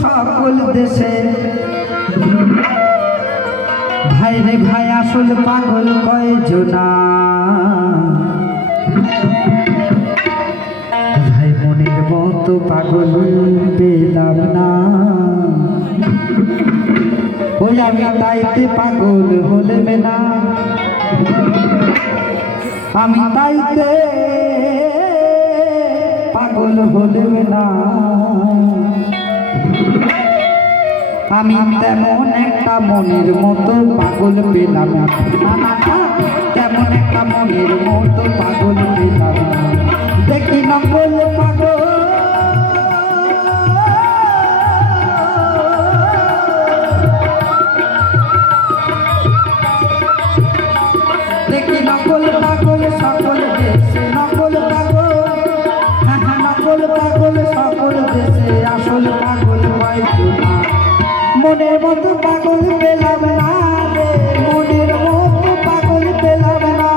সকল দেশে ভাই রে ভাই আসল পাগল কয়জনা ভাই মনের মতো পাগল পেলাম না ওই আমি তাইতে পাগল হলে না আমি তাইতে পাগল হলে না আমি তেমন একটা মনের মতো পাগল পেলাম না তেমন একটা মনের মতো পাগল পেলাম না দেখি নকল পাগল দেখি নকল পাগল সকল দেশে নকল পাগল নকল পাগল সকল দেশে আসল পাগল পাইছো না মনের মতো পাগল পেলাম না রে মনের মতো পাগল পেলাম না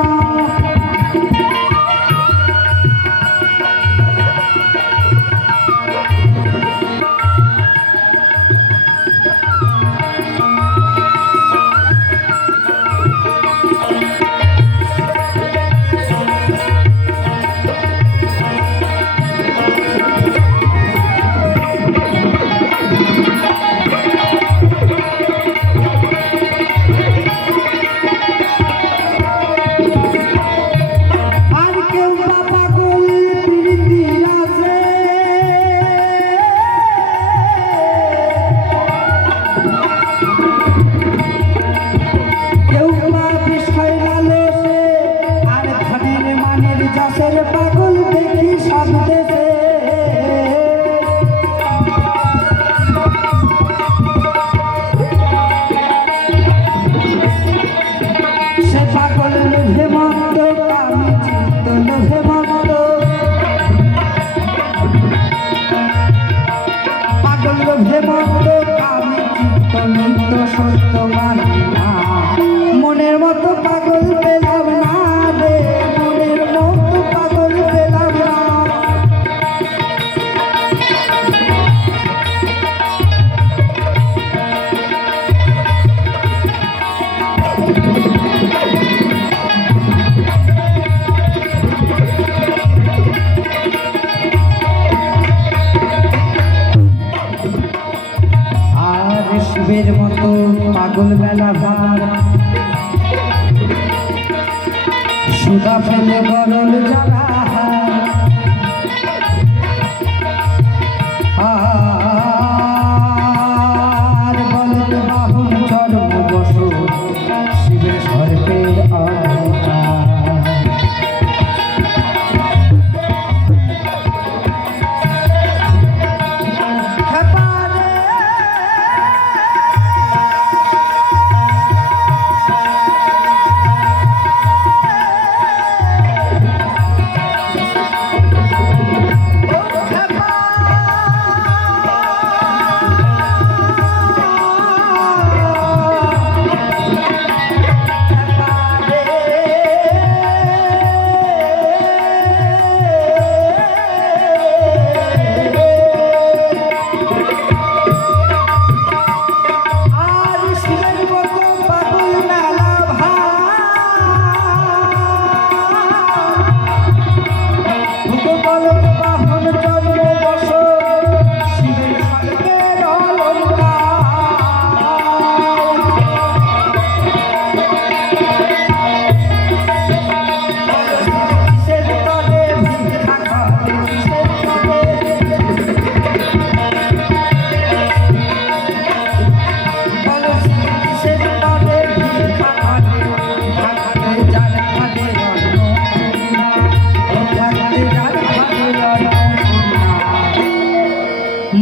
পাগল দেখি সব দেশে সে পাগল লোভে মন্দ আমি চিত্ত লোভে মন্দ পাগল লোভে মন্দ আমি চিত্ত নিত্য সত্য মানি না মনের মতো পাগল পেলাম না রে মনের মতো পাগল পেলাম না আর শিবের মতো পাগল বেলা ভার সুদা ফেলে গরল জ্বালা আর বলদ বাহুন চরম বস শিবের সর্পের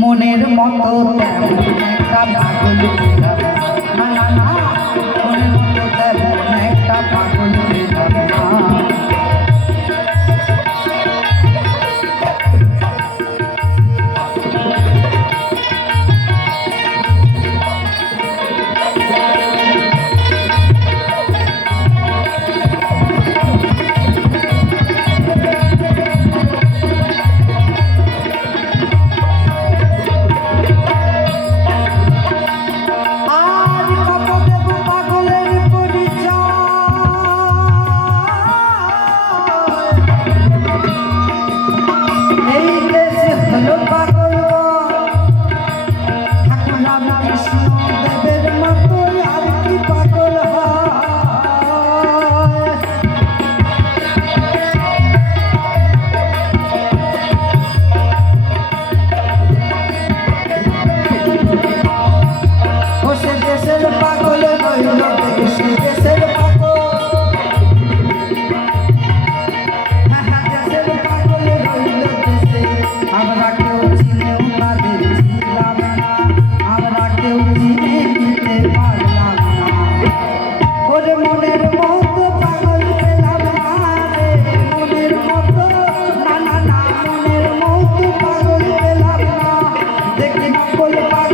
মনের মতো তেমন একটা পাগল পেলাম না না না মনের মতো তেমন একটা পাগল পেলাম না পাগল